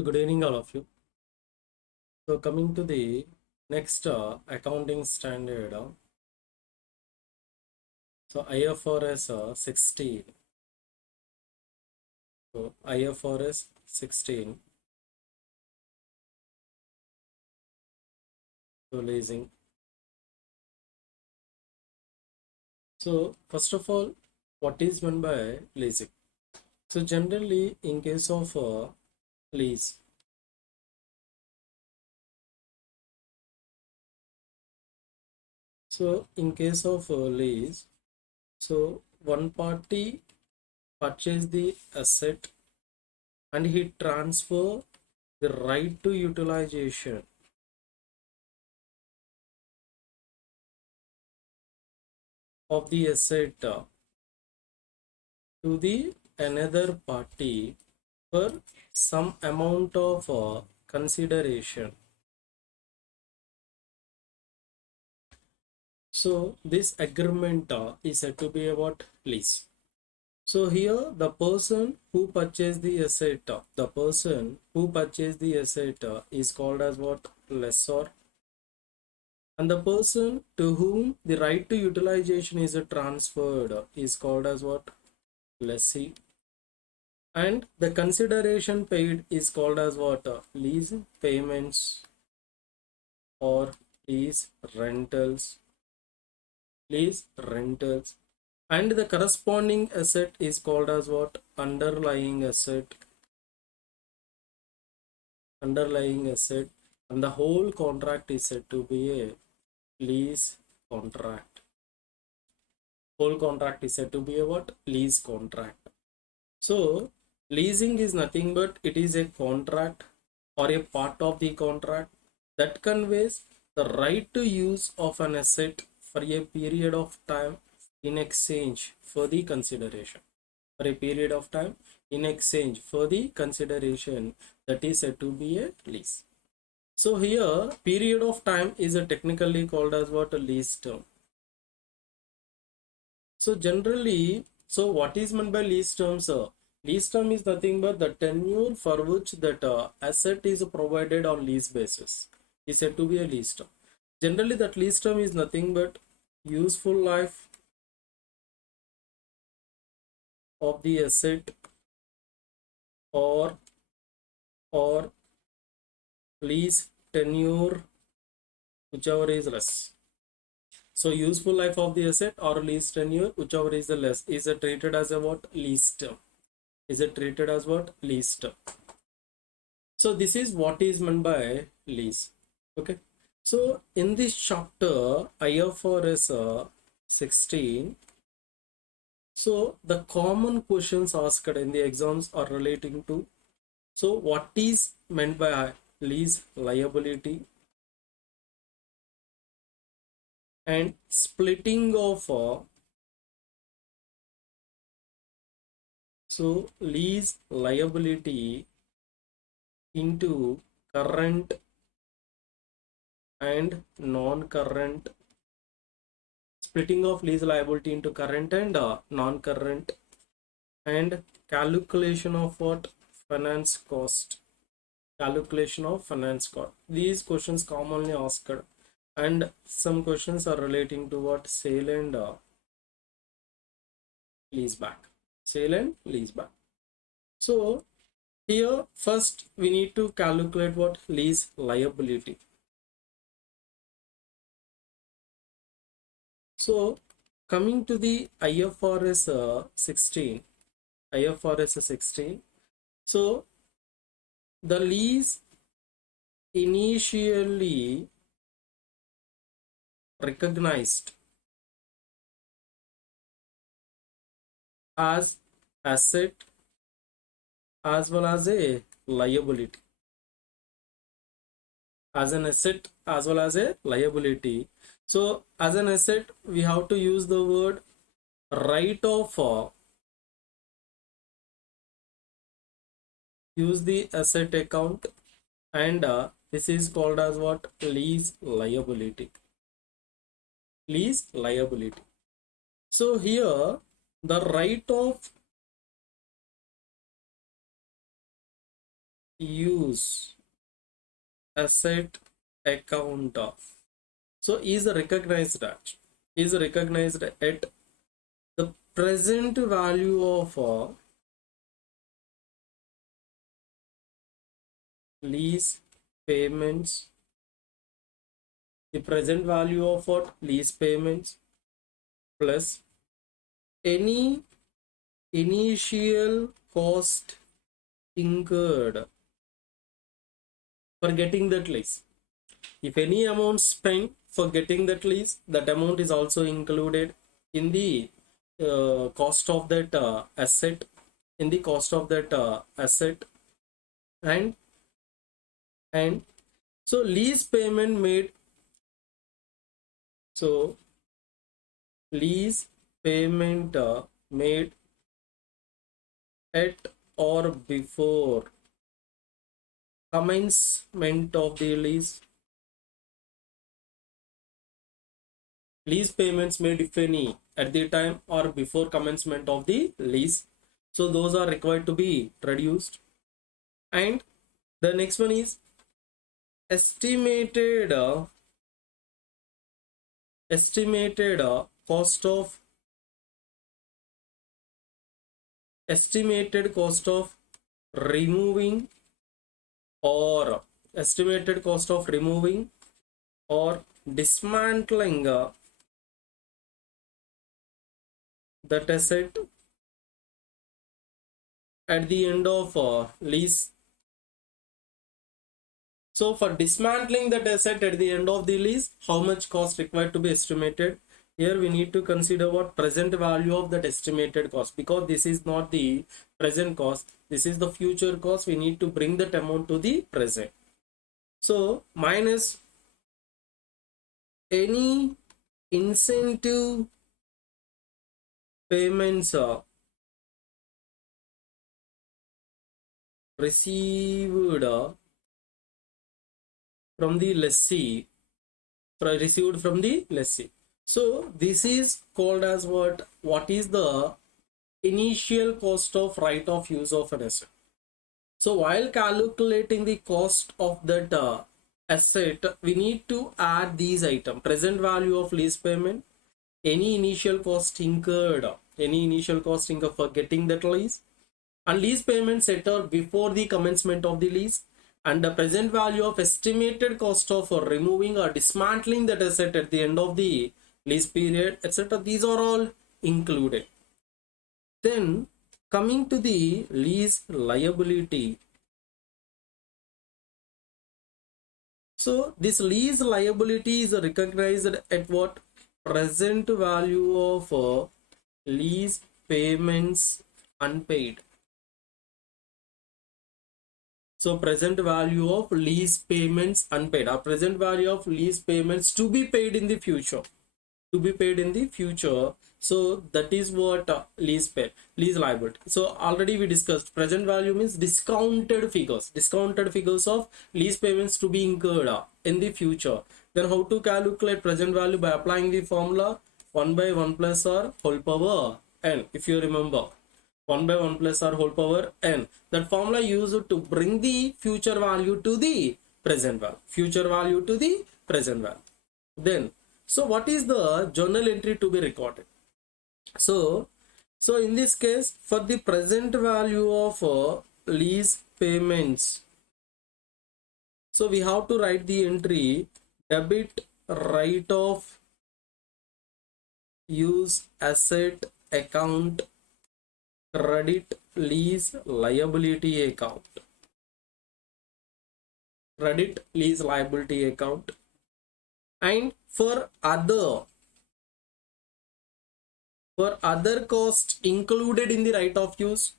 So good evening all of you. So coming to the next accounting standard, so IFRS 16. So IFRS 16, so leasing. So first of all, what is meant by leasing? So generally in case of lease, so in case of lease, so one party purchase the asset and he transfer the right to utilization of the asset to the another party for some amount of consideration. So this agreement is said to be about lease. So here the person who purchased the asset, is called as what? Lessor. And the person to whom the right to utilization is transferred is called as what? Lessee. And the consideration paid is called as what? Lease payments or lease rentals. Lease rentals. And the corresponding asset is called as what? Underlying asset. Underlying asset. And the whole contract is said to be a lease contract. Whole contract is said to be a what? Lease contract. So leasing is nothing but it is a contract or a part of the contract that conveys the right to use of an asset for a period of time in exchange for the consideration. For a period of time in exchange for the consideration, that is said to be a lease. So here period of time is technically called as what? A lease term. So generally, so what is meant by lease terms? Lease term is nothing but the tenure for which that asset is provided on lease basis is said to be a lease term. Generally, that lease term is nothing but useful life of the asset or or lease tenure, whichever is less. So useful life of the asset or lease tenure, whichever is the less, is treated as a what? Lease term. Is it treated as what? Lease term. So this is what is meant by lease. Okay. So in this chapter IFRS 16, so the common questions asked in the exams are relating to, so what is meant by lease liability and splitting of so lease liability into current and non-current, splitting of lease liability into current and non-current, and calculation of what? Finance cost. Calculation of finance cost. These questions commonly asked, and some questions are relating to what? Sale and lease back. Sale and lease back. So here first we need to calculate what? Lease liability. So coming to the IFRS 16, IFRS 16. So the lease initially recognized as asset as well as a liability, as an asset as well as a liability. So as an asset we have to use the word right of use the asset account, and this is called as what? Lease liability. Lease liability. So here the right of use asset account. So is recognized at the present value of lease payments, the present value of what lease payments plus any initial cost incurred for getting that lease. If any amount spent for getting that lease, that amount is also included in the cost of that asset, and and so lease payment made. So lease payment made at or before commencement of the lease. Lease payments made, if any, at the time or before commencement of the lease. So those are required to be reduced. And the next one is estimated cost of removing or dismantling that asset at the end of lease. So for dismantling that asset at the end of the lease, how much cost required to be estimated? Here we need to consider what present value of that estimated cost, because this is not the present cost, this is the future cost. We need to bring that amount to the present. So minus any incentive payments received from the lessee, So this is called as what is the initial cost of right of use of an asset. So while calculating the cost of that asset, we need to add these items: present value of lease payment, any initial cost incurred for getting that lease, and lease payment set out before the commencement of the lease, and the present value of estimated cost of removing or dismantling that asset at the end of the lease period, etc. These are all included. Then coming to the lease liability. So this lease liability is recognized at what? Present value of lease payments unpaid. So present value of lease payments unpaid, or present value of lease payments to be paid in the future. So that is what lease liability. So already we discussed present value means discounted figures of lease payments to be incurred in the future. Then how to calculate present value? By applying the formula 1 by 1 plus r whole power n. If you remember, 1 by 1 plus r whole power n. That formula used to bring the future value to the present value. Then, so what is the journal entry to be recorded? So in this case, for the present value of lease payments, so we have to write the entry: debit right of use asset account, credit lease liability account. And for other costs included in the right of use,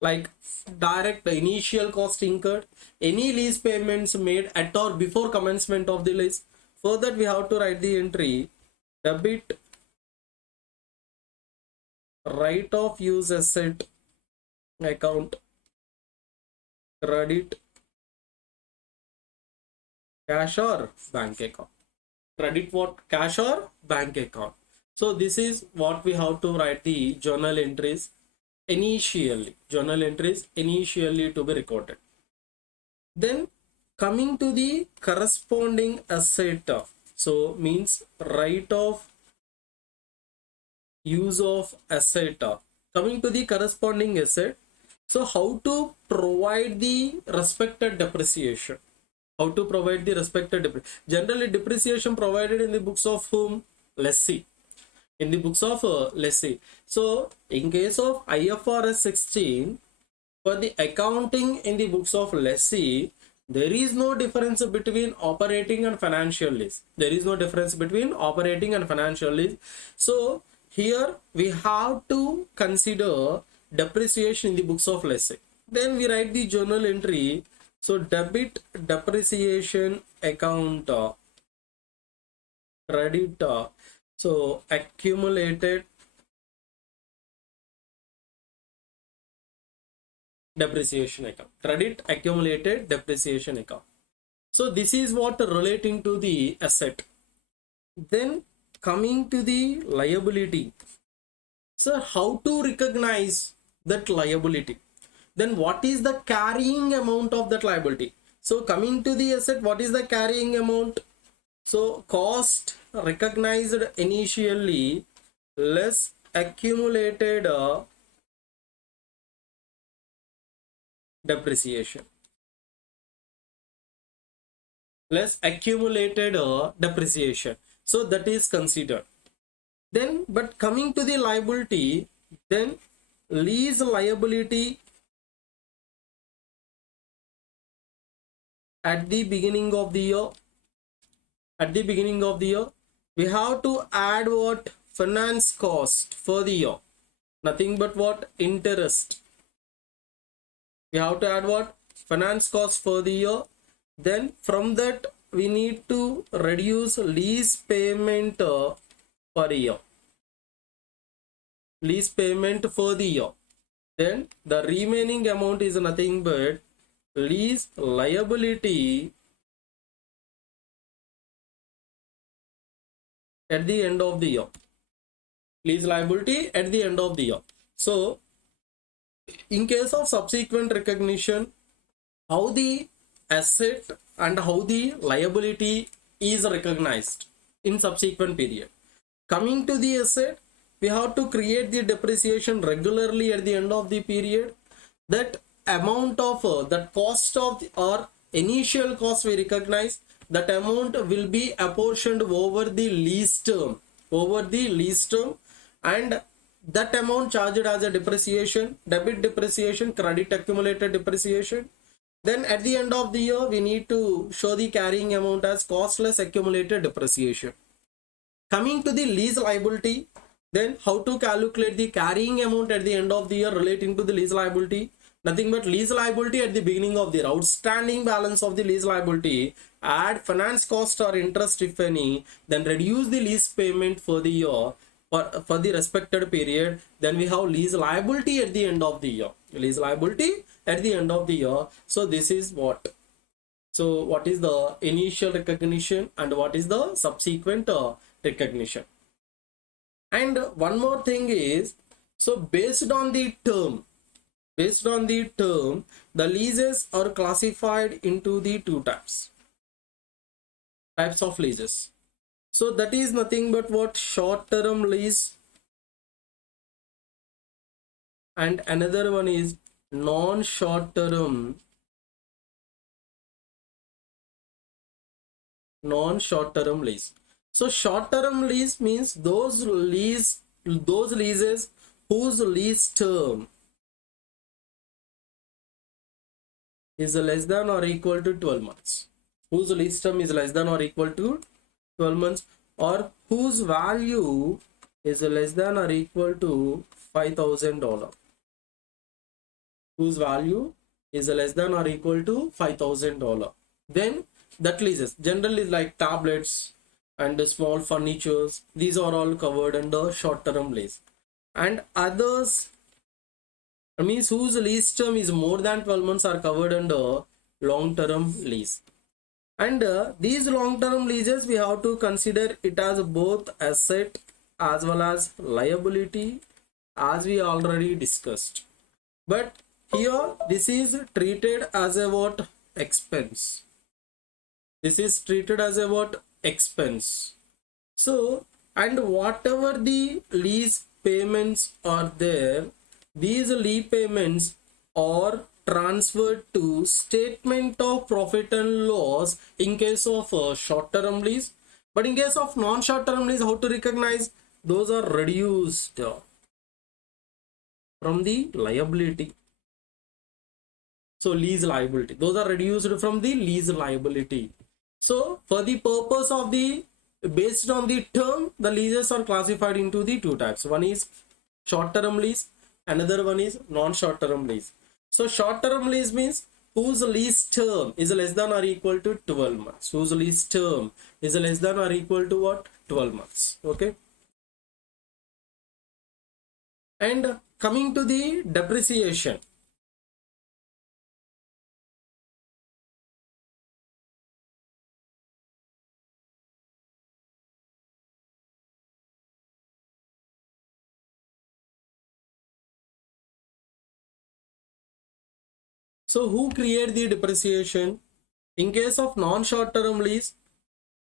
like direct initial cost incurred, any lease payments made at or before commencement of the lease, for that we have to write the entry: debit right of use asset account, credit cash or bank account. Cash or bank account. So this is what we have to write the journal entries initially to be recorded. Then coming to the corresponding asset, so means right of use of asset. Coming to the corresponding asset, so how to provide the respected depreciation? How to provide the respected depreciation? Generally, depreciation provided in the books of whom? Lessee. In the books of lessee. So in case of IFRS 16, for the accounting in the books of lessee, there is no difference between operating and financial lease. There is no difference between operating and financial lease. So here we have to consider depreciation in the books of lessee. Then we write the journal entry. So debit depreciation account, credit, so accumulated depreciation account, credit accumulated depreciation account. So this is what relating to the asset. Then coming to the liability. So how to recognize that liability? Then what is the carrying amount of that liability? So coming to the asset, what is the carrying amount? So cost recognized initially less accumulated depreciation. Less accumulated depreciation. So that is considered. Then, but coming to the liability, then lease liability at the beginning of the year. At the beginning of the year, we have to add what? Finance cost for the year. Nothing but what? Interest. We have to add what? Finance cost for the year. Then from that we need to reduce lease payment per year. Lease payment for the year. Then the remaining amount is nothing but lease liability at the end of the year. Lease liability at the end of the year. So in case of subsequent recognition, how the asset and how the liability is recognized in subsequent period. Coming to the asset, we have to create the depreciation regularly at the end of the period. That amount of that cost of the, or initial cost we recognize, that amount will be apportioned over the lease term, and that amount charged as a depreciation, debit depreciation, credit accumulated depreciation. Then at the end of the year, we need to show the carrying amount as costless accumulated depreciation. Coming to the lease liability, then how to calculate the carrying amount at the end of the year relating to the lease liability? Nothing but lease liability at the beginning of the year, outstanding balance of the lease liability, add finance cost or interest if any, then reduce the lease payment for the year for the respected period. Then we have lease liability at the end of the year. Lease liability at the end of the year. So this is what. So what is the initial recognition and what is the subsequent recognition? And one more thing is, so based on the term, the leases are classified into the two types of leases. So that is nothing but what? Short-term lease, and another one is non-short-term lease. So short-term lease means those leases whose lease term is less than or equal to 12 months. Whose lease term is less than or equal to 12 months, or whose value is less than or equal to $5,000. Whose value is less than or equal to $5,000. Then that leases generally like tablets and small furnitures. These are all covered under short-term lease. And others, means whose lease term is more than 12 months, are covered under long-term lease. And these long-term leases, we have to consider it as both asset as well as liability, as we already discussed. But here this is treated as a what? expense. This is treated as a what? Expense. So, and whatever the lease payments are there, these lease payments are transferred to statement of profit and loss in case of short-term lease. But in case of non-short-term lease, how to recognize? Those are reduced from the liability. So lease liability, those are reduced from the lease liability. So for the purpose of the, based on the term, the leases are classified into the two types. One is short-term lease, another one is non-short-term lease. So short-term lease means whose lease term is less than or equal to 12 months. Whose lease term is less than or equal to what? 12 months. Okay. And coming to the depreciation. So who create the depreciation? In case of non-short-term lease,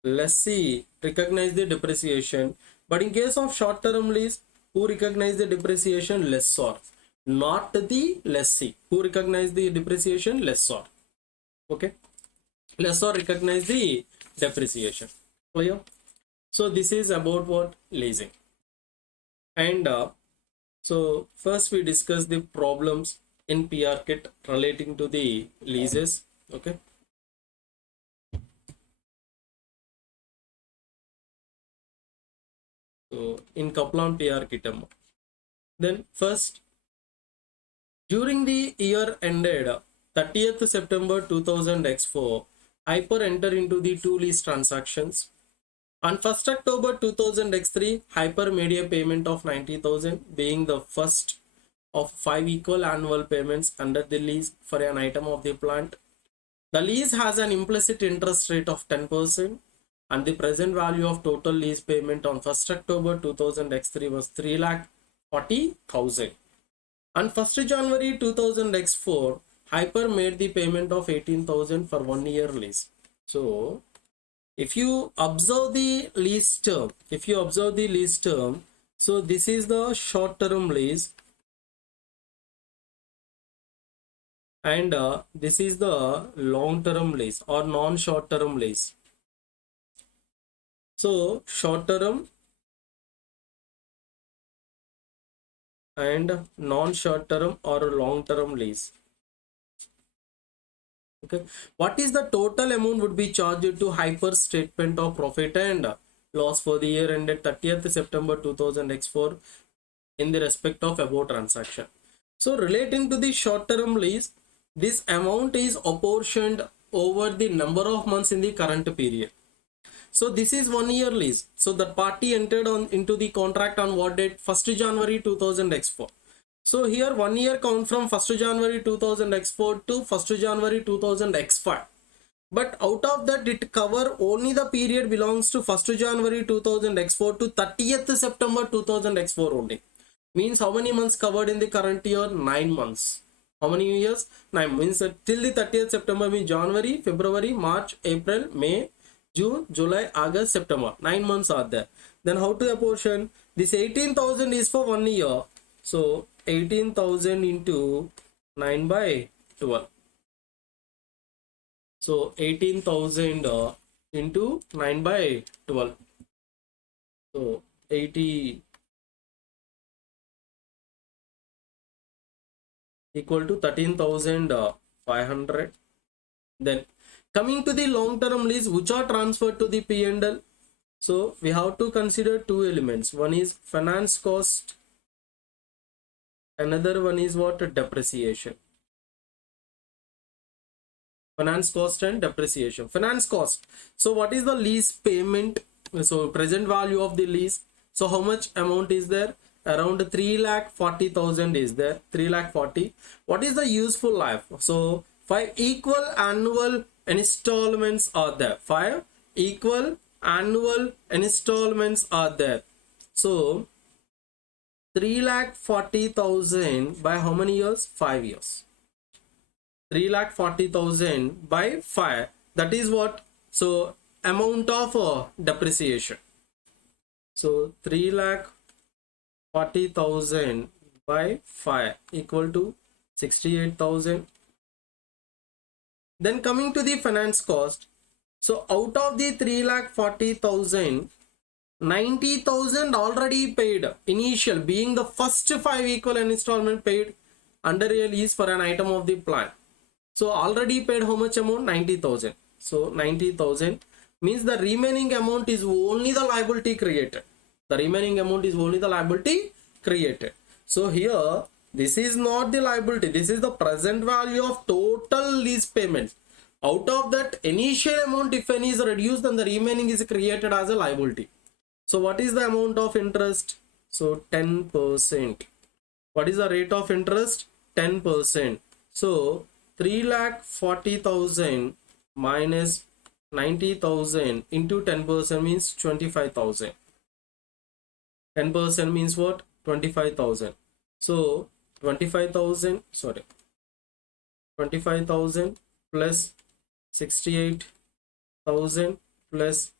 lessee recognize the depreciation. But in case of short-term lease, who recognize the depreciation? Lessor, not the lessee. Who recognize the depreciation? Lessor. Okay. Lessor recognize the depreciation. Clear? So this is about what? Leasing. And so first we discuss the problems in PR kit relating to the leases. Okay. So in Kaplan PR kit, then first, during the year ended 30th September 2004, Hyper entered into the two lease transactions. On 1st October 2003, Hyper made a payment of 90,000, being the first of 5 equal annual payments under the lease for an item of the plant. The lease has an implicit interest rate of 10%, and the present value of total lease payment on 1st October 2003 was 3,40,000. On 1st January 2004, Hyper made the payment of 18,000 for 1 year lease. So if you observe the lease term, so this is the short term lease, and this is the long term lease or non short term lease. So short term and non short term or long term lease. Okay, what is the total amount would be charged to Hyper statement of profit and loss for the year ended 30th September 2004 in the respect of above transaction? So relating to the short term lease, this amount is apportioned over the number of months in the current period. So this is 1 year lease. So the party entered on into the contract on what date? 1st January 2004. So here 1 year count from 1st January 2004 to 1st January 2005. But out of that, it cover only the period belongs to 1st January 2004 to 30th September 2004 only. Means how many months covered in the current year? 9 months. How many years? 9 means till the 30th September means January, February, March, April, May, June, July, August, September. 9 months are there. Then how to apportion? This 18,000 is for 1 year. So 18,000 into 9 by 12. So 18,000 into 9 by 12. So 80 equal to 13,500. Then coming to the long term lease, which are transferred to the P&L. So we have to consider two elements. One is finance cost. Another one is what? Depreciation. Finance cost and depreciation. Finance cost. So what is the lease payment? So present value of the lease. So how much amount is there? Around 3,40,000 is there. 3,40,000. What is the useful life? So 5 equal annual installments are there. 5 equal annual installments are there. So 3,40,000 by how many years? 5 years. 3,40,000 by 5. That is what? So amount of depreciation. So 3,40,000 by 5 equal to 68,000. Then coming to the finance cost. So out of the 3,40,000, 90,000 already paid initial, being the first 5 equivalent installment paid under a lease for an item of the plan. So already paid how much amount? 90,000. So 90,000 means the remaining amount is only the liability created. The remaining amount is only the liability created. So here this is not the liability. This is the present value of total lease payments. Out of that initial amount, if any is reduced, then the remaining is created as a liability. So what is the amount of interest? So 10%. What is the rate of interest? 10%. So 3,40,000 minus 90,000 into 10% means 25,000. 10% means what? 25,000. So 25,000 plus 68,000 plus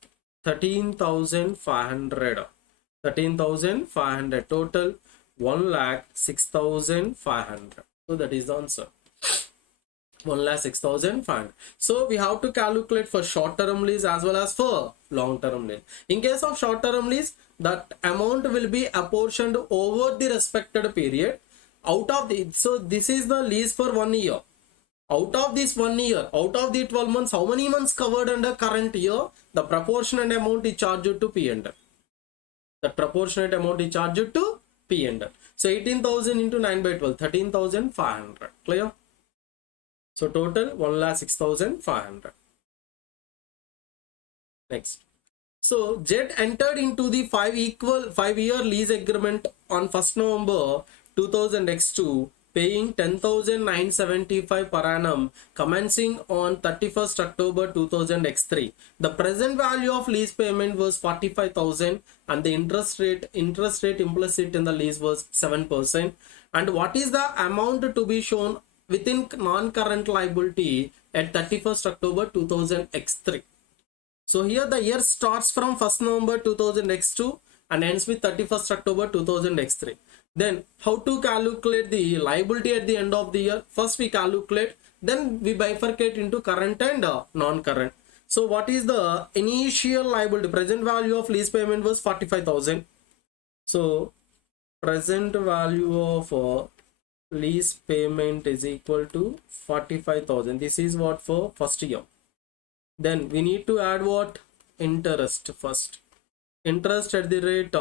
13,500. 13,500 total 1,06,500. So that is the answer. 1,06,500. So we have to calculate for short term lease as well as for long term lease. In case of short term lease, that amount will be apportioned over the respected period. Out of the, so this is the lease for 1 year. Out of this 1 year, out of the 12 months, how many months covered under current year? The proportionate amount is charged to P&L. The proportionate amount is charged to P&L. So 18,000 into 9 by 12, 13,500. Clear? So total 1,06,500. Next. So Jet entered into the 5-year lease agreement on 1st November 2000 X2, paying 10,975 per annum, commencing on 31st October 2000 X3. The present value of lease payment was 45,000 and the interest rate implicit in the lease was 7%. And what is the amount to be shown within non-current liability at 31st October 2000 X3? So here the year starts from 1st November 2000 X2 and ends with 31st October 2000 X3. Then how to calculate the liability at the end of the year? First we calculate, then we bifurcate into current and non-current. So what is the initial liability? Present value of lease payment was 45,000. So present value of lease payment is equal to 45,000. This is what for first year. Then we need to add what? Interest first. Interest at the rate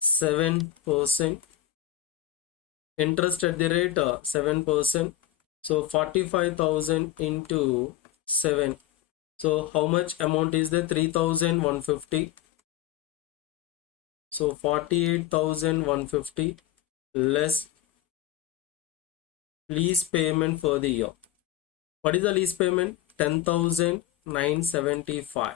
7%. Interest at the rate 7%. So 45,000 into 7. So how much amount is there? 3,150. So 48,150 less lease payment for the year. What is the lease payment? 10,975.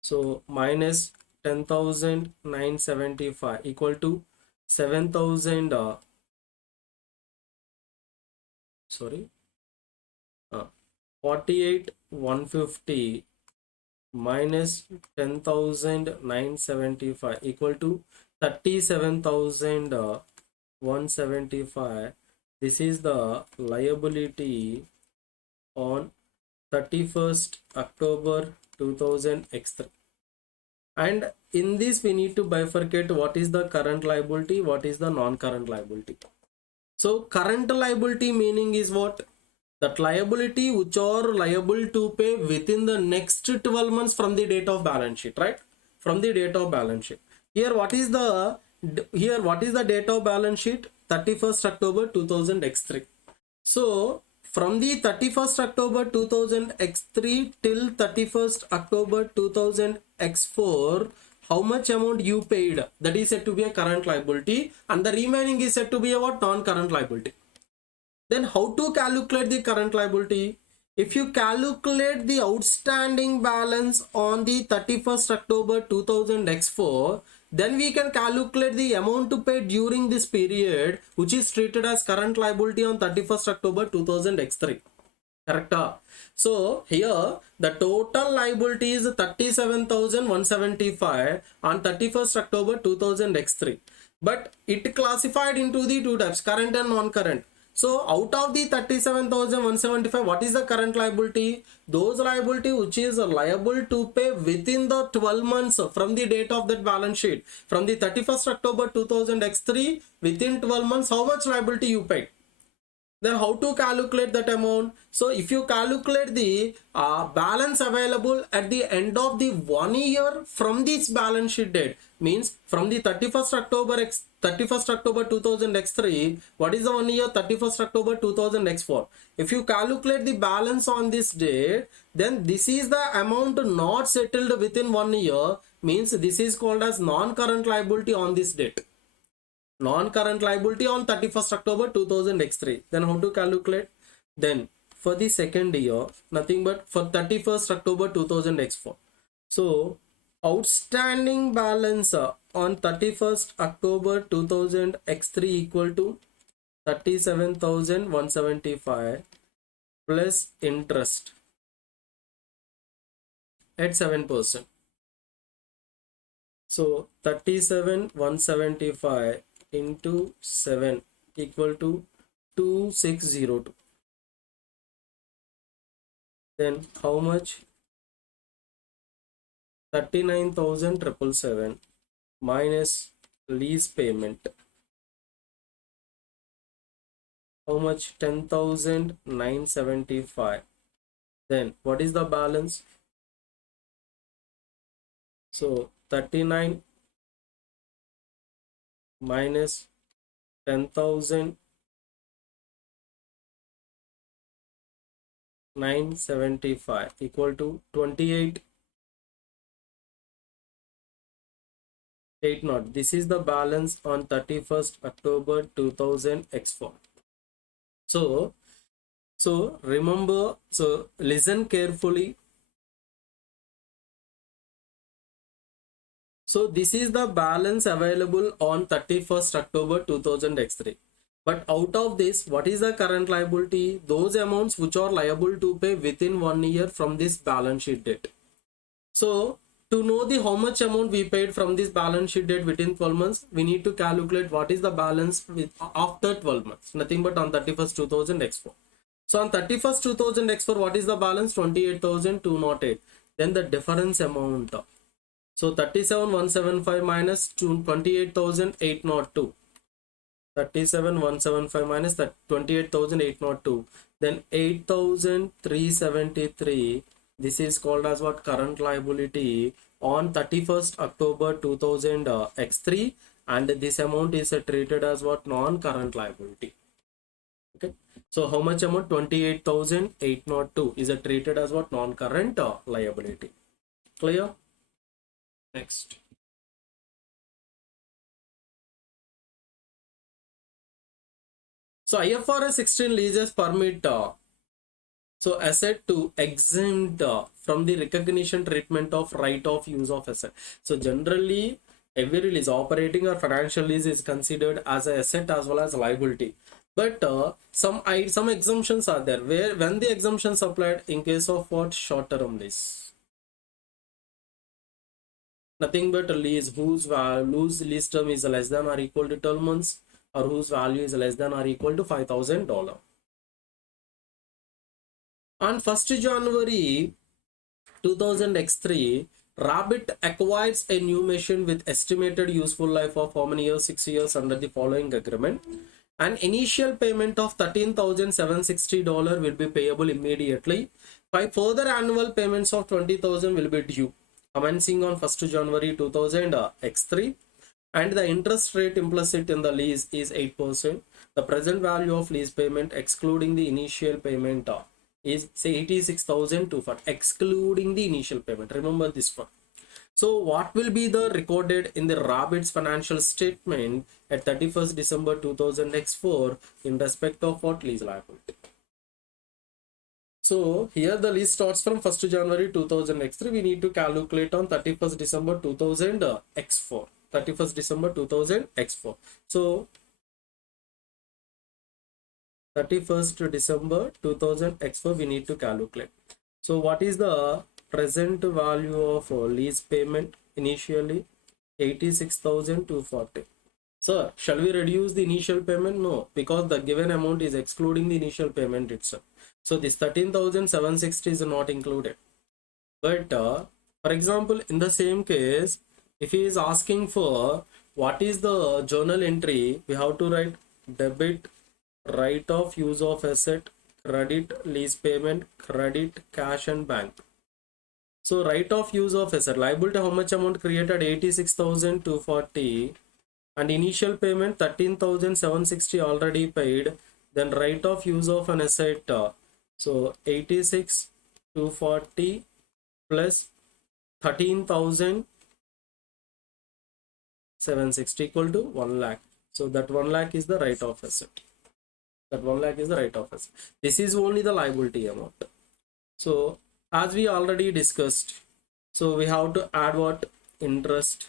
So minus 10,975 equal to 7,000 48,150 minus 10,975 equal to 37,175. This is the liability on 31st October 2000 X3. And in this we need to bifurcate what is the current liability, what is the non-current liability. So current liability meaning is what? That liability which are liable to pay within the next 12 months from the date of balance sheet, right? From the date of balance sheet. Here what is the date of balance sheet? 31st October 2000 X3. So from the 31st October 2000 X3 till 31st October 2000 X4, how much amount you paid? That is said to be a current liability, and the remaining is said to be a what? Non-current liability. Then how to calculate the current liability? If you calculate the outstanding balance on the 31st October 2000 X4, then we can calculate the amount to pay during this period, which is treated as current liability on 31st October 2000 X3. Correct? So here the total liability is 37,175 on 31st October 2000 X3. But it classified into the two types, current and non-current. So out of the 37,175, what is the current liability? Those liability which is liable to pay within the 12 months from the date of that balance sheet. From the 31st October 2000 X3, within 12 months, how much liability you paid? Then how to calculate that amount? So if you calculate the balance available at the end of the 1 year from this balance sheet date, means from the 31st October 2000 X3, what is the 1 year? 31st October 2000 X4. If you calculate the balance on this date, then this is the amount not settled within 1 year, means this is called as non-current liability on this date. Non-current liability on 31st October 2000 X3. Then how to calculate? Then for the second year, nothing but for 31st October 2000 X4. So outstanding balance on 31st October 2000 X3 equal to 37,175 plus interest at 7%. So 37,175 into 7 equal to 2602. Then how much? 39,777 minus lease payment. How much? 10,975. Then what is the balance? So 39 minus 10,975 equal to 28,800. This is the balance on 31st October 2000 X4. So remember, so listen carefully. So this is the balance available on 31st October 2000 X3. But out of this, what is the current liability? Those amounts which are liable to pay within 1 year from this balance sheet date. So to know the how much amount we paid from this balance sheet date within 12 months, we need to calculate what is the balance with after 12 months. Nothing but on 31st 2000 X4. So on 31st 2000 X4, what is the balance? 28,208. Then the difference amount. So 37,175 minus 28,802. 37,175 minus that 28,802. Then 8,373. This is called as what? Current liability on 31st October 2000 X3, and this amount is treated as what? Non-current liability. Okay. So how much amount? 28,802 is treated as what? Non-current liability. Clear? Next. So IFRS 16 leases permit so asset to exempt from the recognition treatment of right of use of asset. So generally every lease, operating or financial lease, is considered as an asset as well as liability. But some exemptions are there, where when the exemptions applied in case of what? Short-term lease. Nothing but a lease whose lease term is less than or equal to 12 months, or whose value is less than or equal to $5,000. On 1st January 2000 X3, Rabbit acquires a new machine with estimated useful life of how many years? 6 years under the following agreement. An initial payment of $13,760 will be payable immediately. 5 further annual payments of $20,000 will be due, commencing on 1st January 2000 X3, and the interest rate implicit in the lease is 8%. The present value of lease payment excluding the initial payment is say 86,200, excluding the initial payment. Remember this one. So what will be the recorded in the Rabbit's financial statement at 31st December 2000 X4 in respect of what? Lease liability. So here the lease starts from 1st January 2000 X3. We need to calculate on 31st December 2000 X4. 31st December 2000 X4. So 31st December 2000 X4 we need to calculate. So what is the present value of lease payment? Initially 86,240. Sir, shall we reduce the initial payment? No, because the given amount is excluding the initial payment itself. So this 13,760 is not included. But for example, in the same case, if he is asking for what is the journal entry, we have to write debit, right of use of asset, credit, lease payment, credit, cash and bank. So right of use of asset, liability, how much amount created? 86,240, and initial payment 13,760 already paid. Then right of use of an asset, so 86,240 plus 13,760 equal to 1 lakh. So that 1 lakh is the right of asset. That 1 lakh is the right of asset. This is only the liability amount. So as we already discussed, so we have to add what? Interest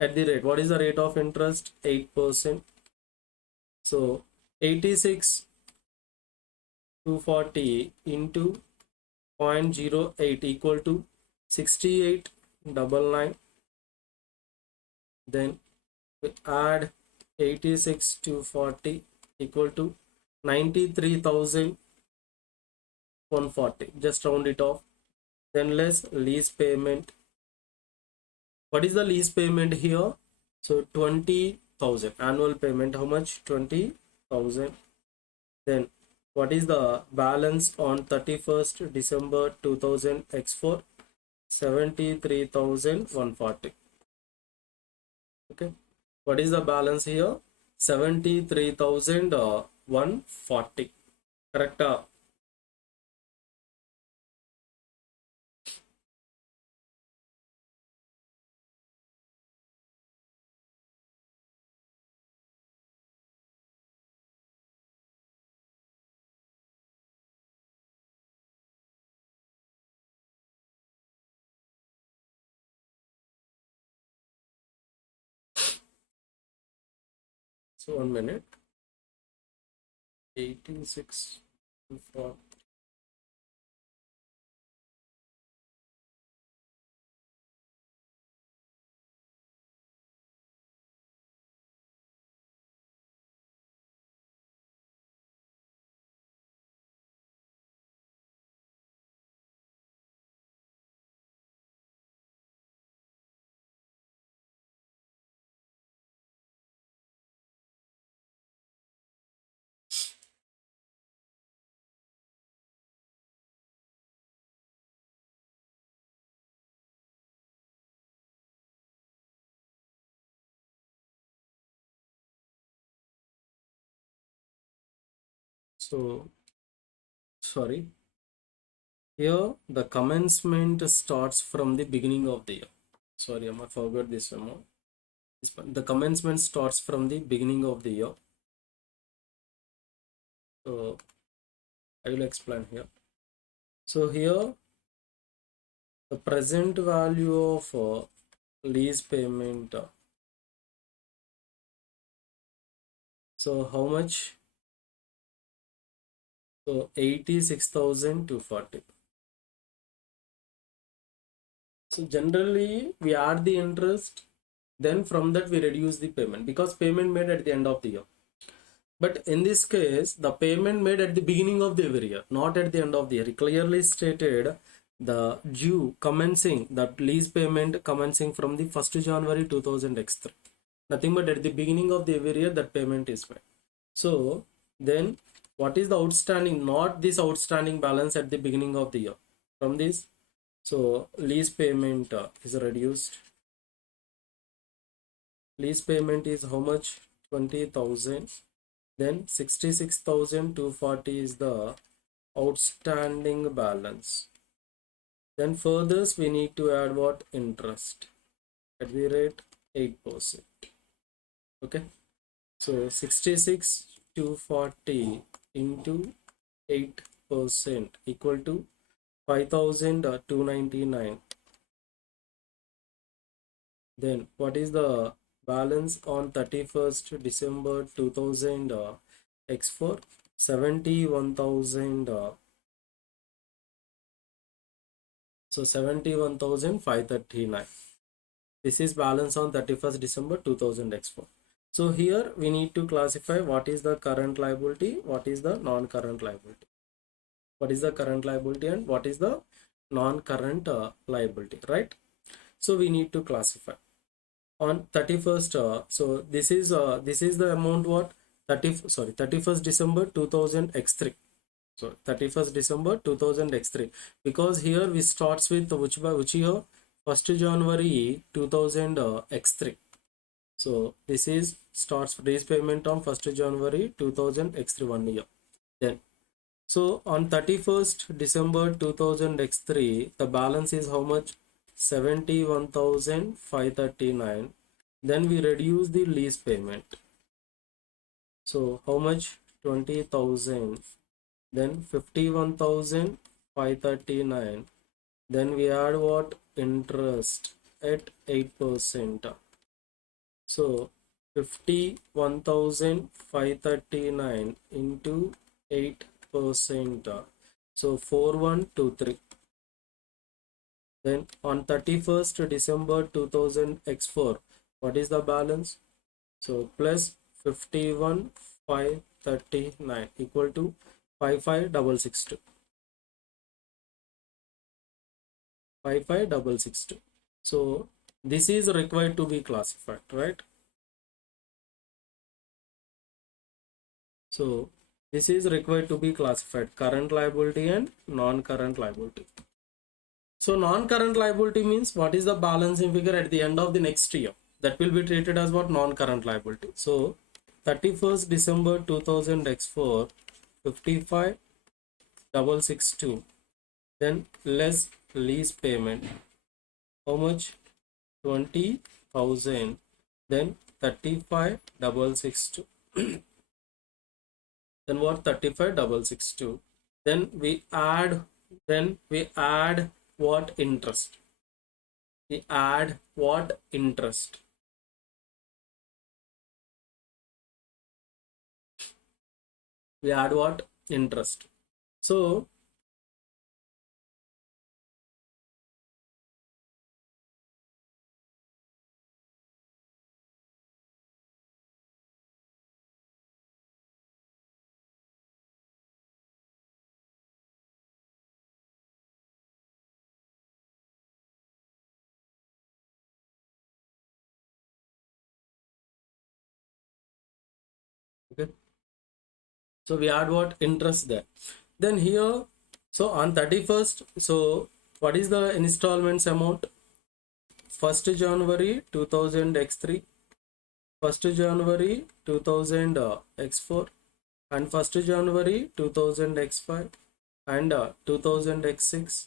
at the rate. What is the rate of interest? 8%. So 86,240 into 0.08 equal to 68,999. Then we add 86,240 equal to 93,140. Just round it off. Then less lease payment. What is the lease payment here? So 20,000 annual payment. How much? 20,000. Then what is the balance on 31st December 2000 X4? 73,140. Okay. What is the balance here? 73,140. Correct? So 1 minute. 86 for so sorry. Here the commencement starts from the beginning of the year. Sorry, I forgot this one. The commencement starts from the beginning of the year. So I will explain here. So here the present value of lease payment. So how much? So 86,240. So generally we add the interest, then from that we reduce the payment because payment made at the end of the year. But in this case, the payment made at the beginning of the every year, not at the end of the year. It clearly stated the due commencing, that lease payment commencing from the 1st January 2000 X3. Nothing but at the beginning of the every year that payment is made. So then what is the outstanding? Not this outstanding balance at the beginning of the year. From this, so lease payment is reduced. Lease payment is how much? 20,000. Then 66,240 is the outstanding balance. Then further we need to add what? Interest at the rate 8%. Okay. So 66,240 into 8% equal to 5,299. Then what is the balance on 31st December 2000 X4? 71,000. So 71,539. This is balance on 31st December 2000 X4. So here we need to classify what is the current liability, what is the non-current liability. What is the current liability and what is the non-current liability, right? So we need to classify on 31st. So this is the amount what 31st December 2000 X3. So 31st December 2000 X3, because here we starts with which year? 1st January 2000 X3. So this is starts lease payment on 1st January 2000 X3 1 year. Then so on 31st December 2000 X3, the balance is how much? 71,539. Then we reduce the lease payment. So how much? 20,000. Then 51,539. Then we add what? Interest at 8%. So 51,539 into 8%. So 4123. Then on 31st December 2000 X4, what is the balance? So plus 51,539 equal to 55,662. 55,662. So this is required to be classified, right? So this is required to be classified, current liability and non-current liability. So non-current liability means what is the balancing figure at the end of the next year, that will be treated as what? Non-current liability. So 31st December 2000 X4, 55,662. Then less lease payment, how much? 20,000. Then 35,662. Then what? 35,662. Then we add what? Interest. We add what? Interest. We add what? Interest. So okay, so we add what? Interest there. Then here, so on 31st, so what is the installments amount? 1st January 2000 X3, 1st January 2000 X4, and 1st January 2000 X5, and 2000 X6,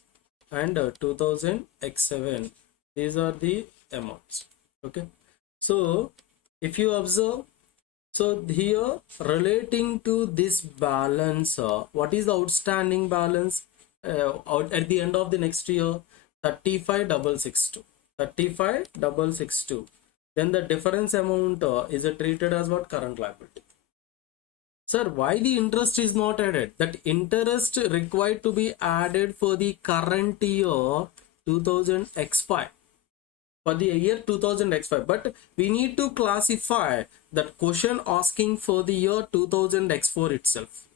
and 2000 X7. These are the amounts. Okay, so if you observe, so here relating to this balance, what is the outstanding balance out at the end of the next year? 35,662. 35,662. Then the difference amount is treated as what? Current liability. Sir, why the interest is not added? That interest required to be added for the current year 2000 X5. For the year 2000 X5, but we need to classify that question asking for the year 2000 X4 itself.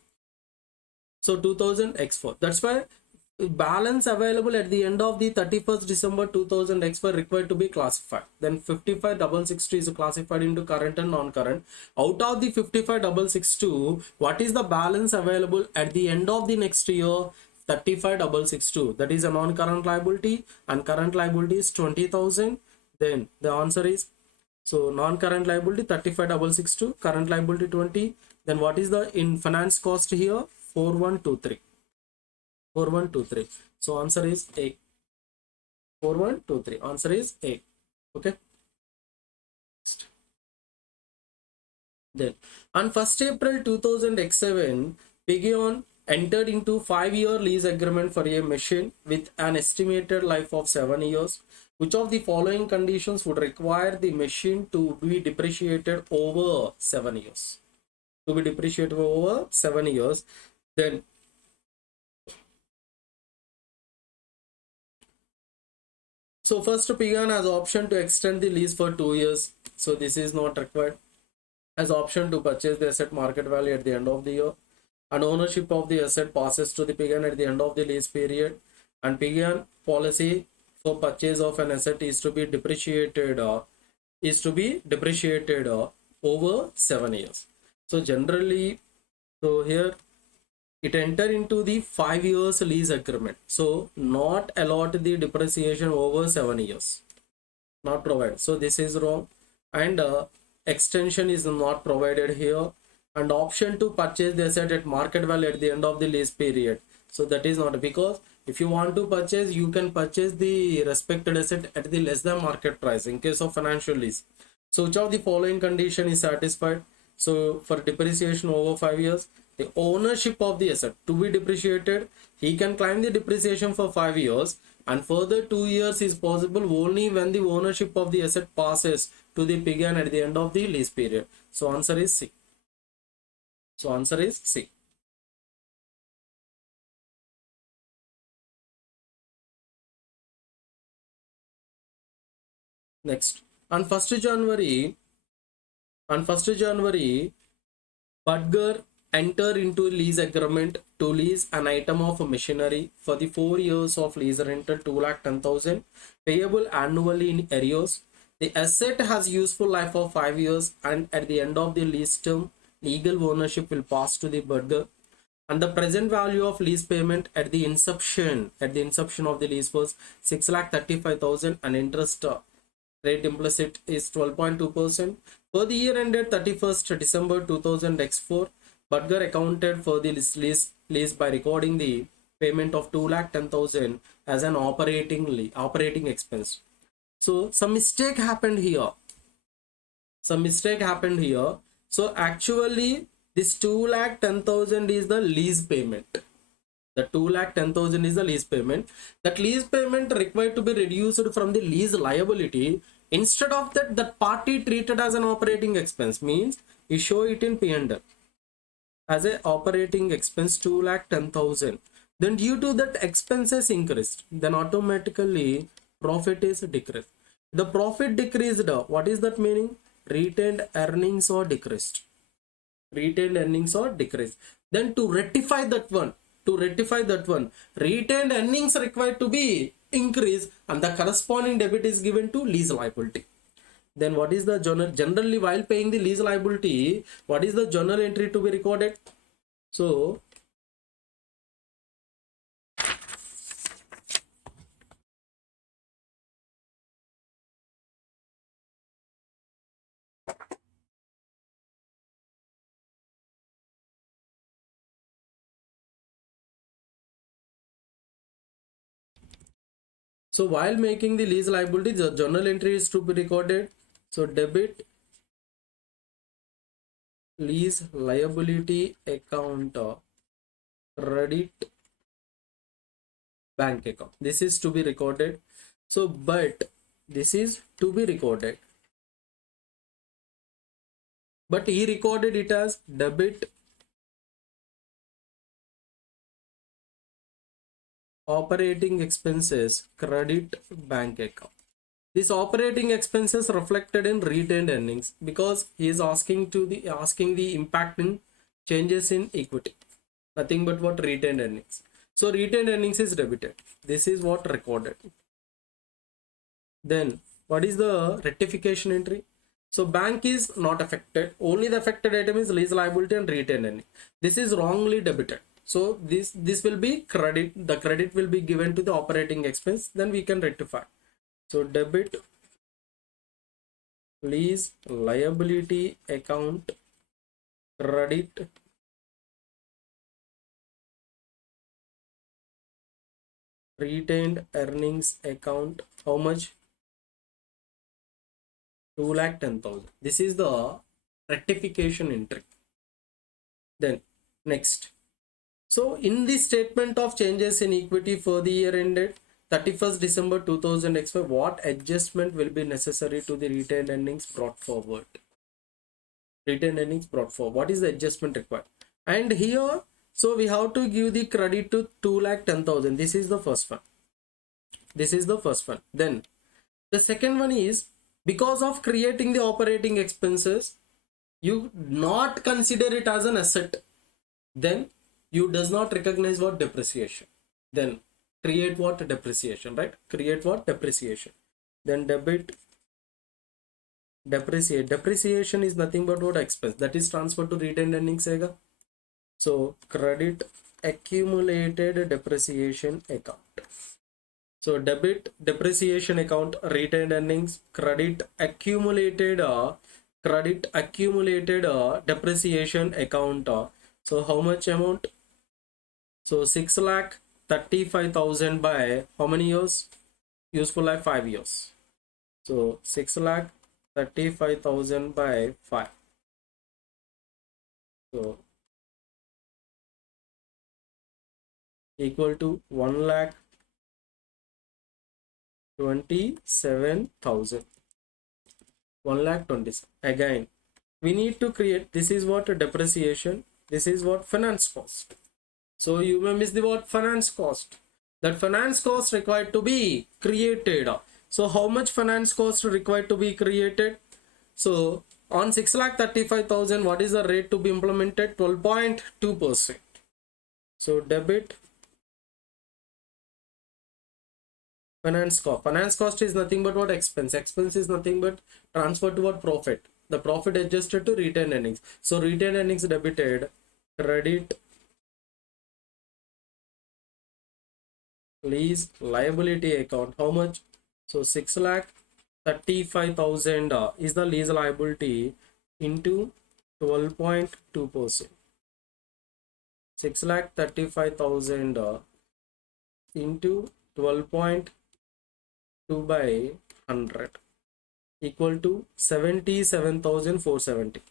So 2000 X4, that's why balance available at the end of the 31st December 2000 X4 required to be classified. Then 55,662 is classified into current and non-current. Out of the 55,662, what is the balance available at the end of the next year? 35,662. That is a non-current liability, and current liability is 20,000. Then the answer is, so non-current liability 35,662, current liability 20. Then what is the in finance cost here? 4123. 4123. So answer is A. 4123. Answer is A. Okay. Next. Then on 1st April 2000 X7, Pigeon entered into 5-year lease agreement for a machine with an estimated life of 7 years. Which of the following conditions would require the machine to be depreciated over 7 years? To be depreciated over 7 years, then so first Pigan has option to extend the lease for 2 years. So this is not required. Has option to purchase the asset market value at the end of the year. And ownership of the asset passes to the Pigan at the end of the lease period. And Pigan policy for purchase of an asset is to be depreciated over 7 years. So generally, so here it enter into the 5 years lease agreement. So not allot the depreciation over 7 years. Not provided. So this is wrong. And extension is not provided here. And option to purchase the asset at market value at the end of the lease period. So that is not, because if you want to purchase, you can purchase the respected asset at the less than market price in case of financial lease. So which of the following condition is satisfied? So for depreciation over 5 years, the ownership of the asset to be depreciated, he can claim the depreciation for 5 years, and further 2 years is possible only when the ownership of the asset passes to the Pigan at the end of the lease period. So answer is C. So answer is C. Next, on 1st January, Budger enter into a lease agreement to lease an item of machinery for the 4 years of lease rental 2,10,000 payable annually in arrears. The asset has useful life of 5 years, and at the end of the lease term, legal ownership will pass to the Budger. And the present value of lease payment at the inception of the lease was 6,35,000, and interest rate implicit is 12.2%. For the year ended 31st December 2004, Budger accounted for the lease by recording the payment of 2,10,000 as an operating expense. So some mistake happened here. So actually this 2,10,000 is the lease payment. The 2,10,000 is the lease payment. That lease payment required to be reduced from the lease liability. Instead of that, the party treated as an operating expense, means you show it in P&L as a operating expense 2,10,000. Then due to that expenses increased, then automatically profit is decreased. The profit decreased, what is that meaning? Retained earnings are decreased. Then to rectify that one, retained earnings required to be increased, and the corresponding debit is given to lease liability. Then what is the generally while paying the lease liability, what is the journal entry to be recorded? So while making the lease liability, the journal entry is to be recorded. So debit lease liability account, credit bank account. This is to be recorded. So but this is to be recorded, but he recorded it as debit operating expenses credit bank account. This operating expenses reflected in retained earnings, because he is asking the impact in changes in equity, nothing but what retained earnings. So retained earnings is debited. This is what recorded. Then what is the rectification entry? So bank is not affected, only the affected item is lease liability and retained earning. This is wrongly debited. So this will be credit, the credit will be given to the operating expense, then we can rectify. So debit lease liability account credit retained earnings account, how much? 2,10,000. This is the rectification entry. Then next, so in the statement of changes in equity for the year ended, 31st December 2005, what adjustment will be necessary to the retained earnings brought forward? Retained earnings brought forward. What is the adjustment required? And here, so we have to give the credit to 2,10,000. This is the first one. This is the first one. Then the second one is, because of creating the operating expenses, you not consider it as an asset. Then you does not recognize what depreciation. Then create what depreciation, right? Create what depreciation. Then debit depreciate. Depreciation is nothing but what expense that is transferred to retained earnings. So credit accumulated depreciation account. So debit depreciation account, retained earnings, credit accumulated depreciation account. So how much amount? So 6,35,000 by how many years? Useful life 5 years. So 6,35,000 by 5. So equal to 1,27,000. 1,27,000. Again, we need to create. This is what depreciation. This is what finance cost. So you may miss the word finance cost. That finance cost required to be created. So how much finance cost required to be created? So on 6,35,000, what is the rate to be implemented? 12.2%. So debit finance cost. Finance cost is nothing but what? Expense. Expense is nothing but transfer to what? Profit. The profit adjusted to retained earnings. So retained earnings debited, credit lease liability account. How much? So 6,35,000 is the lease liability into 12.2%. 6,35,000 into 12.2 by 100 equal to 77,470.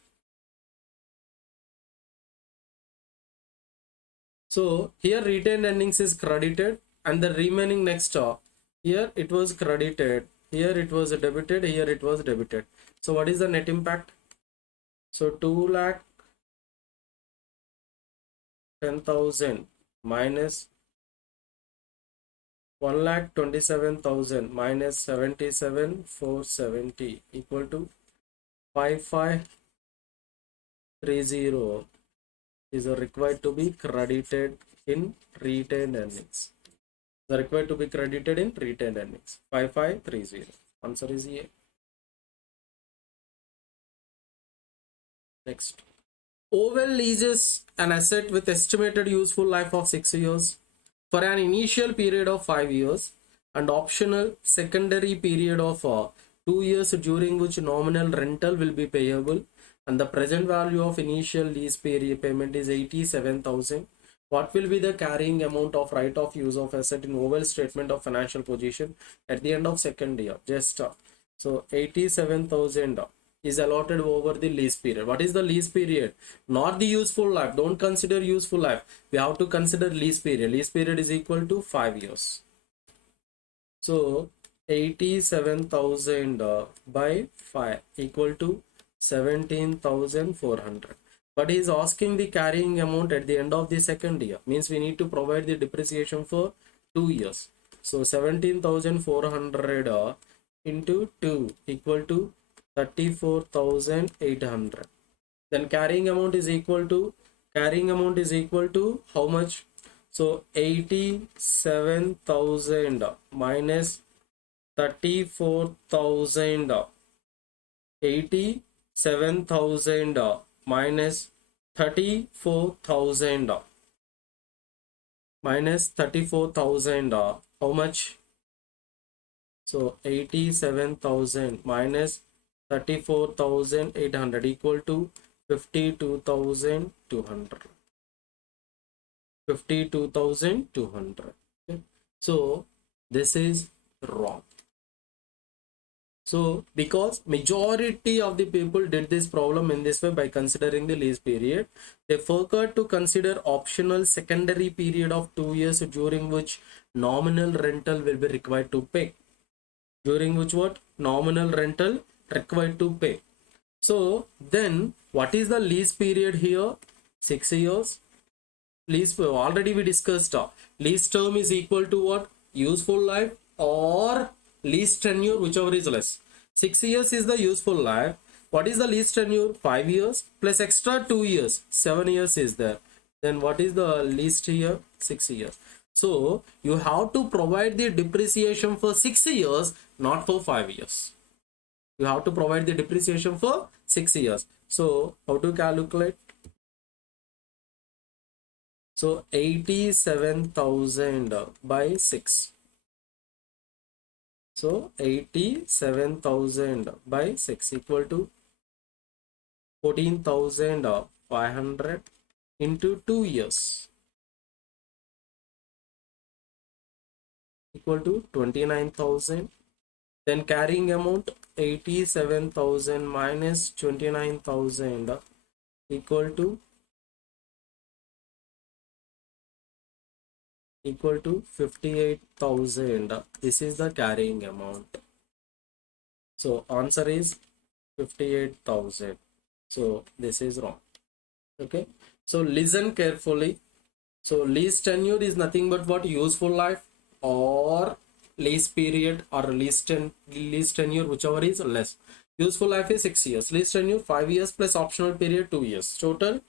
So here retained earnings is credited, and the remaining next here it was credited, here it was debited, here it was debited. So what is the net impact? So 2,10,000 minus 1,27,000 minus 77,470 equal to 5,530 is required to be credited in retained earnings. The required to be credited in retained earnings. 5,530. Answer is A. Next. OVL leases an asset with estimated useful life of 6 years for an initial period of 5 years and optional secondary period of 2 years, during which nominal rental will be payable, and the present value of initial lease period payment is 87,000. What will be the carrying amount of right of use of asset in OVL statement of financial position at the end of second year? Just so 87,000 is allotted over the lease period. What is the lease period? Not the useful life. Don't consider useful life. We have to consider lease period. Lease period is equal to 5 years. So 87,000 by 5 equal to 17,400. But he is asking the carrying amount at the end of the second year. Means we need to provide the depreciation for 2 years. So 17,400 into 2 equal to 34,800. Then carrying amount is equal to how much? So 87,000 minus 34,000. 87,000 minus 34,000 minus 34,000. How much? So 87,000 minus 34,800 equal to 52,200. 52,200. Okay. So this is wrong. So because majority of the people did this problem in this way by considering the lease period, they forgot to consider optional secondary period of 2 years during which nominal rental will be required to pay. During which what? Nominal rental required to pay. So then what is the lease period here? 6 years. Lease, already we discussed, lease term is equal to what? Useful life or lease tenure, whichever is less. 6 years is the useful life. What is the lease tenure? 5 years plus extra 2 years, 7 years is there. Then what is the lease here? 6 years. So you have to provide the depreciation for 6 years, not for 5 years. You have to provide the depreciation for 6 years. So how to calculate? So 87,000 by 6. So 87,000 by 6 equal to 14,500 into 2 years equal to 29,000. Then carrying amount 87,000 minus 29,000 equal to 58,000. This is the carrying amount. So answer is 58,000. So this is wrong. Okay. So listen carefully. So lease tenure is nothing but what? Useful life or lease period or lease tenure, whichever is less. Useful life is 6 years. Lease tenure 5 years plus optional period 2 years. Total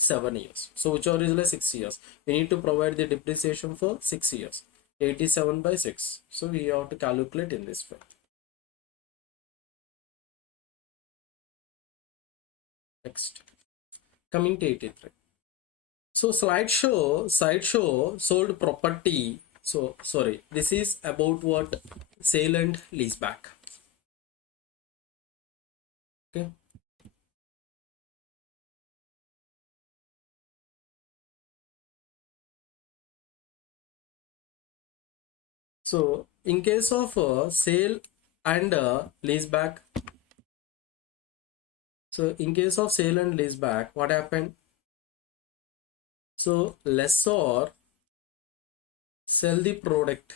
7 years. So whichever is less 6 years. We need to provide the depreciation for 6 years. 87 by 6. So we have to calculate in this way. Next. Coming to 83. So sideshow sold property. So sorry, this is about what? Sale and leaseback. Okay. So in case of sale and leaseback, so in case of sale and leaseback, what happened? So lessor sell the product,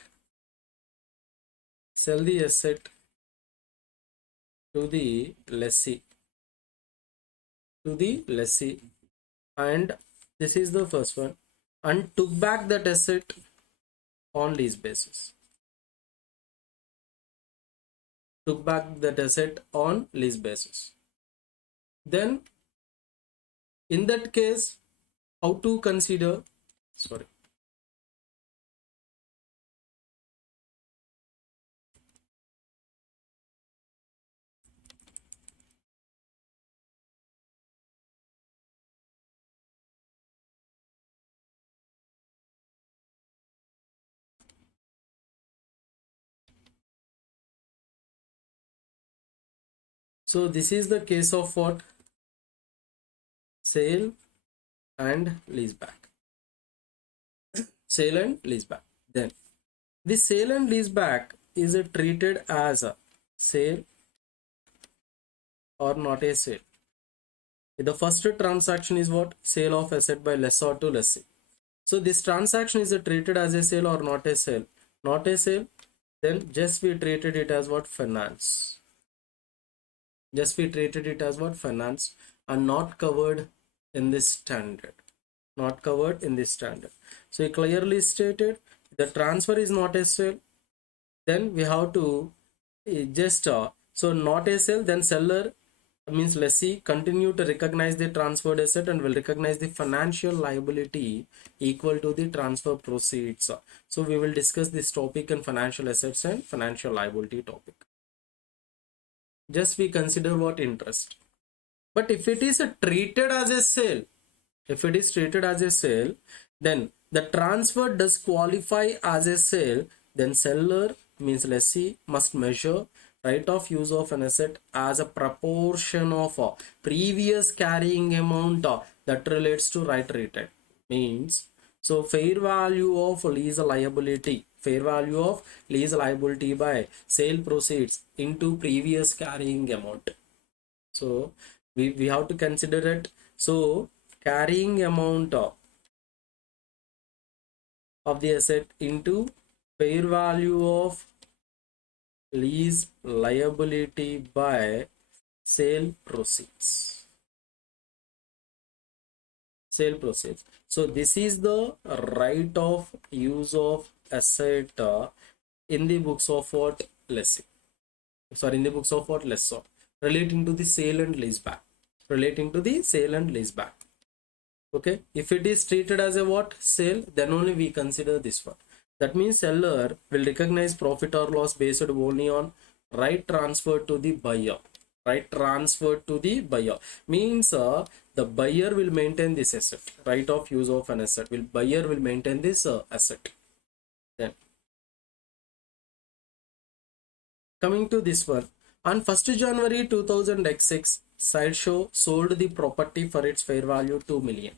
sell the asset to the lessee, and this is the first one, and took back that asset on lease basis. Took back that asset on lease basis. Then in that case, how to consider? Sorry. So this is the case of what? Sale and leaseback. Sale and leaseback. Then this sale and leaseback is treated as a sale or not a sale. The first transaction is what? Sale of asset by lessor to lessee. So this transaction is treated as a sale or not a sale? Not a sale. Then just we treated it as what? Finance. Just we treated it as what? Finance, and not covered in this standard. Not covered in this standard. So it clearly stated the transfer is not a sale. Then we have to just so not a sale, then seller means lessee continue to recognize the transferred asset and will recognize the financial liability equal to the transfer proceeds. So we will discuss this topic in financial assets and financial liability topic. Just we consider what? Interest. But if it is treated as a sale, if it is treated as a sale, then the transfer does qualify as a sale, then seller means lessee must measure right of use of an asset as a proportion of previous carrying amount that relates to right retained. Means So fair value of lease liability, fair value of lease liability by sale proceeds into previous carrying amount. So we have to consider it. So carrying amount of the asset into fair value of lease liability by sale proceeds. Sale proceeds. So this is the right of use of asset in the books of what lessee. Sorry, in the books of what lessor, relating to the sale and lease back. Relating to the sale and lease back. Okay, if it is treated as a what sale, then only we consider this one. That means seller will recognize profit or loss based only on right transfer to the buyer. Right transfer to the buyer means the buyer will maintain this asset. Right of use of an asset, will buyer will maintain this asset. Then coming to this one, on 1st January 2006, Sideshow sold the property for its fair value 2 million.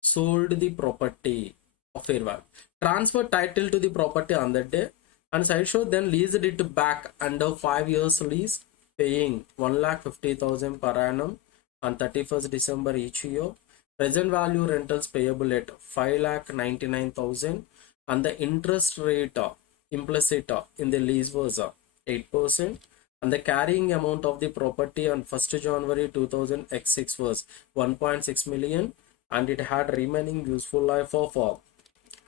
Sold the property of fair value. Transferred title to the property on that day, and Sideshow then leased it back under 5 years lease, paying 1,50,000 per annum on 31st December each year. Present value rentals payable at 5,99,000, and the interest rate implicit in the lease was 8%, and the carrying amount of the property on 1st January 2006 was 1.6 million, and it had remaining useful life of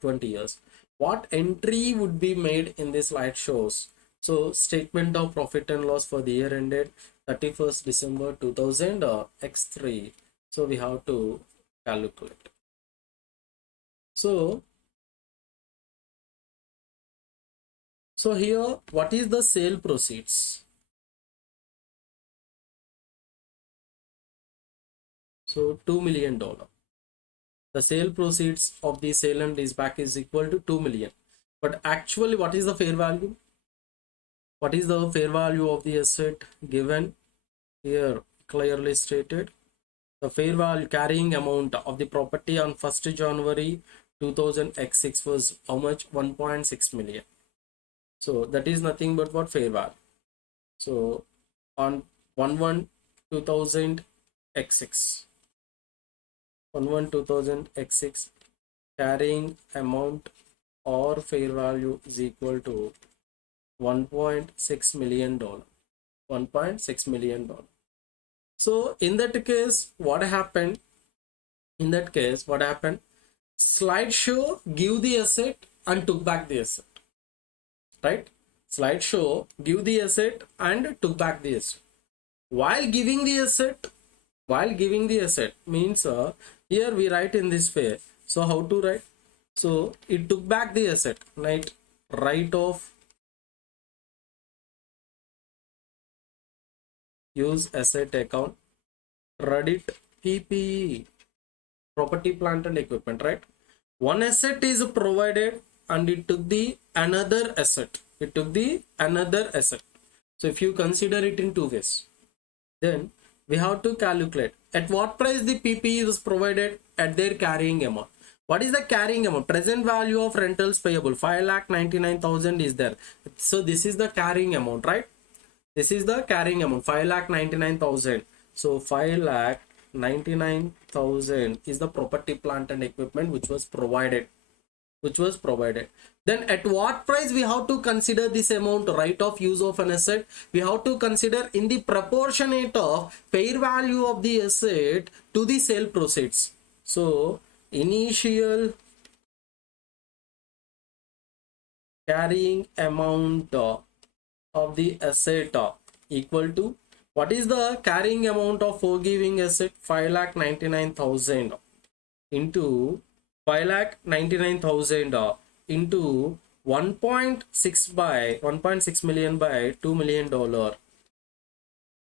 20 years. What entry would be made in this slide shows? So statement of profit and loss for the year ended 31st December 2000 X3. So we have to calculate. So here, what is the sale proceeds? So $2 million. The sale proceeds of the sale and leaseback is equal to 2 million. But actually, what is the fair value? What is the fair value of the asset given here? Clearly stated. The fair value carrying amount of the property on 1st January 2006 was how much? 1.6 million. So that is nothing but what fair value. So on 1/1/2000 X6, 1/1/2000 X6, carrying amount or fair value is equal to $1.6 million. $1.6 million. So in that case, what happened? In that case, what happened? Slideshow give the asset and took back the asset. Right? Slideshow give the asset and took back the asset. While giving the asset means here we write in this way. So how to write? So it took back the asset, right of use asset account, credit PPE, property plant and equipment, right? One asset is provided and it took the another asset. So if you consider it in two ways, then we have to calculate at what price the PPE is provided, at their carrying amount. What is the carrying amount? Present value of rentals payable 5,99,000 is there. So this is the carrying amount, right? This is the carrying amount 5,99,000. So 5,99,000 is the property plant and equipment which was provided. Then at what price we have to consider this amount, right of use of an asset? We have to consider in the proportionate of fair value of the asset to the sale proceeds. So initial carrying amount of the asset equal to, what is the carrying amount of forgiving asset? 5,99,000 into 5,99,000 into 1.6 million by $2 million.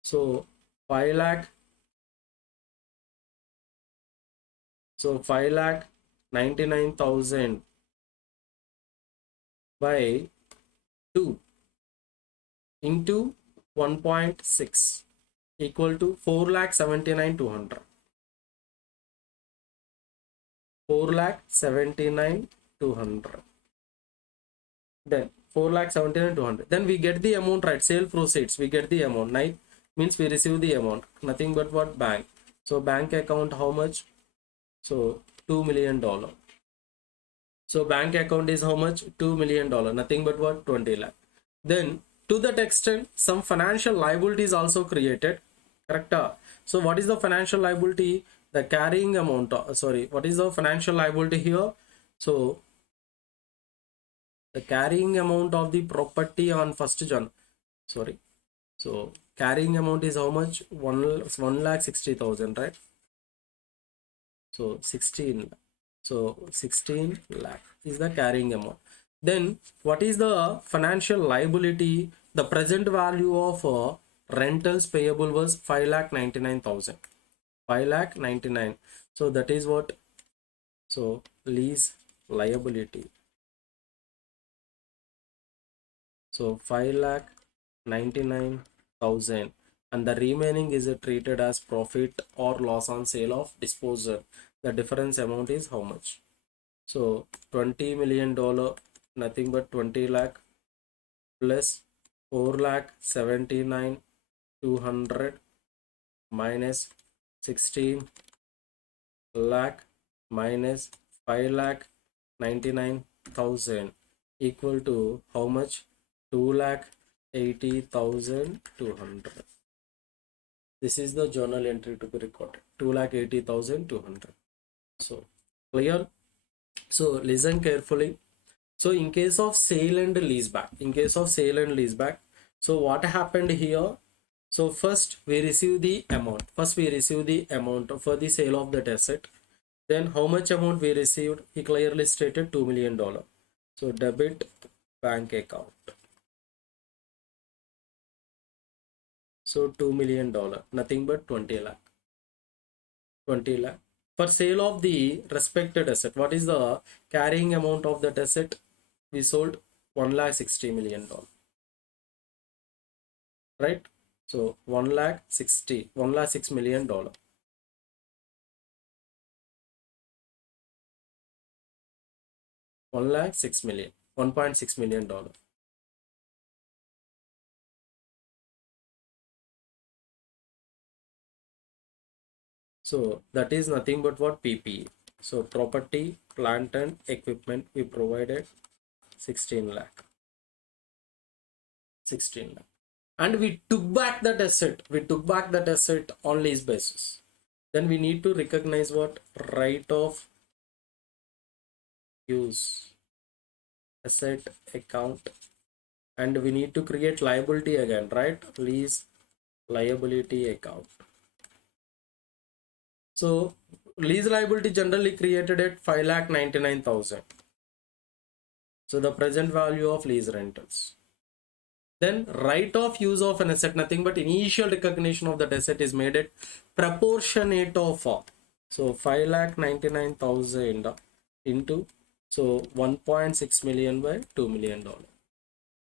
So 5,99,000 by 2 into 1.6 equal to 4,79,200. 4,79,200. Then 4,79,200. Then we get the amount, right? Sale proceeds. We get the amount. Right? Means we receive the amount. Nothing but what? Bank. So bank account, how much? So $2 million. So bank account is how much? $2 million. Nothing but what? 20 lakh. Then to that extent, some financial liability is also created. Correct? So what is the financial liability? The carrying amount. Sorry, what is the financial liability here? So the carrying amount of the property on 1st Jan. Sorry. So carrying amount is how much? 1,60,000, right? So 16. So 16 lakh is the carrying amount. Then what is the financial liability? The present value of rentals payable was 5,99,000. 5,99,000. So that is what? So lease liability. So 5,99,000, and the remaining is treated as profit or loss on sale of disposal. The difference amount is how much? So $20 million, nothing but 20 lakh plus 4,79,200 minus 16 lakh minus 5,99,000 equal to how much? 2,80,200. This is the journal entry to be recorded. 2,80,200. So clear? So listen carefully. So in case of sale and leaseback, so what happened here? So first we receive the amount. First we receive the amount for the sale of that asset. Then how much amount we received? He clearly stated $2 million. So debit bank account. So $2 million, nothing but 20 lakh. 20 lakh. For sale of the respected asset, what is the carrying amount of that asset? We sold $1,60,000. Right? So $1,6 million. $1.6 million. So that is nothing but what? PPE. So property, plant and equipment we provided 16 lakh. 16 lakh. And we took back that asset. On lease basis. Then we need to recognize what? Right of use asset account, and we need to create liability again, right? Lease liability account. So lease liability generally created at 5,99,000. So the present value of lease rentals. Then right of use of an asset, nothing but initial recognition of that asset is made at proportionate of. So 5,99,000 into, so 1.6 million by $2 million.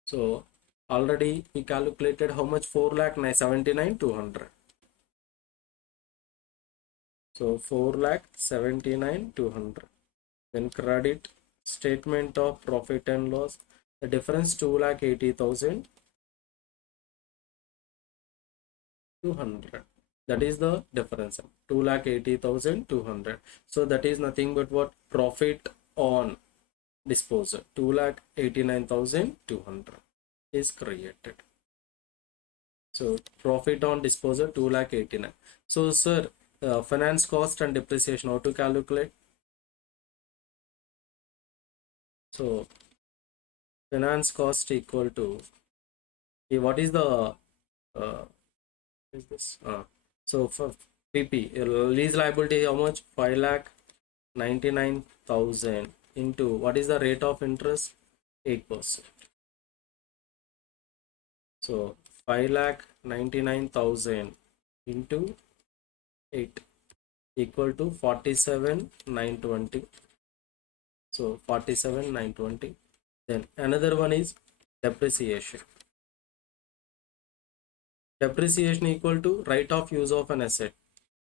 So already we calculated how much? 4,79,200. So 4,79,200. Then credit statement of profit and loss. The difference 2,80,200. That is the difference. 2,80,200. So that is nothing but what? Profit on disposal. 2,89,200 is created. So profit on disposal 2,89,000. So sir, finance cost and depreciation, how to calculate? So finance cost equal to, what is the is this? So for PP, lease liability, how much? 5,99,000 into, what is the rate of interest? 8%. So 5,99,000 into 8 equal to 47,920. So 47,920. Then another one is depreciation. Depreciation equal to right of use of an asset.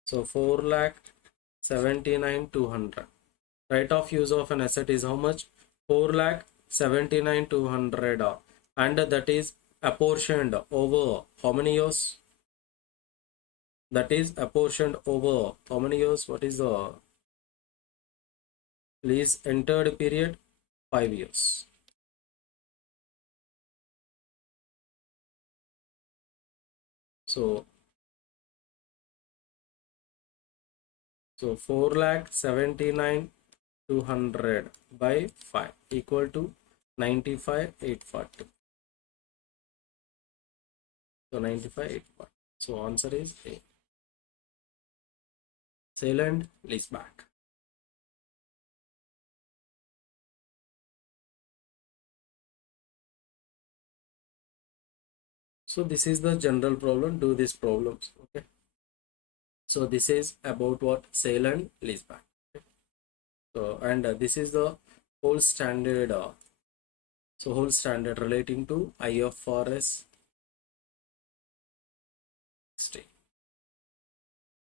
So 4,79,200. Right of use of an asset is how much? 4,79,200, and that is apportioned over how many years? That is apportioned over how many years? What is the lease entered period? 5 years. So 4,79,200 by 5 equal to 95,840. So 95,840. So answer is A. Sale and lease back. So this is the general problem. Do these problems. Okay. So this is about what? Sale and lease back. Okay. So and this is the whole standard. So whole standard relating to IFRS 16.